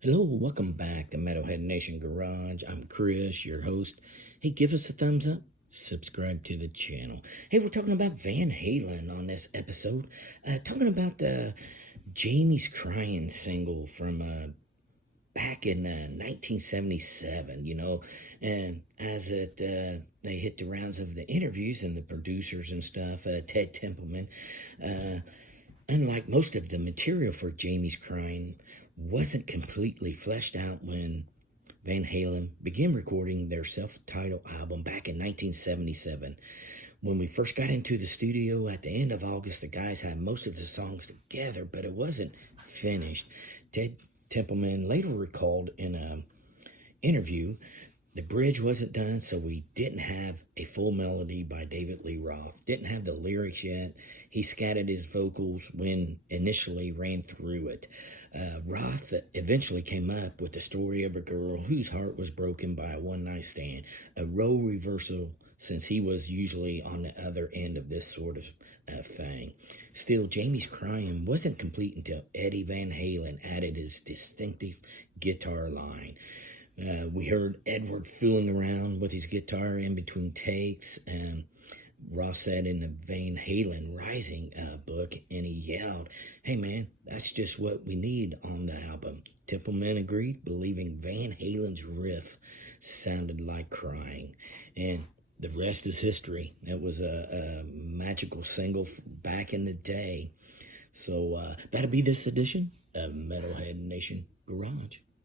Hello, welcome back to Metalhead Nation Garage. I'm Chris, your host. Hey, give us a thumbs up, subscribe to the channel. Hey, we're talking about Van Halen on this episode. Talking about the Jamie's Crying single from back in 1977, and as they hit the rounds of the interviews and the producers and stuff, Ted Templeman, unlike most of the material for Jamie's Crying, wasn't completely fleshed out when Van Halen began recording their self-titled album back in 1977. When we first got into the studio at the end of August, the guys had most of the songs together, but it wasn't finished. Ted Templeman later recalled in an interview, the bridge wasn't done, so we didn't have a full melody by David Lee Roth. Didn't have the lyrics yet. He scattered his vocals when initially ran through it. Roth eventually came up with the story of a girl whose heart was broken by a one-night stand, a role reversal since he was usually on the other end of this sort of thing. Still, Jamie's Crying wasn't complete until Eddie Van Halen added his distinctive guitar line. We heard Edward fooling around with his guitar in between takes. Ross said in the Van Halen Rising book, and he yelled, "Hey man, that's just what we need on the album." Templeman agreed, believing Van Halen's riff sounded like crying. And the rest is history. It was a magical single back in the day. So that'll be this edition of Metalhead Nation Garage.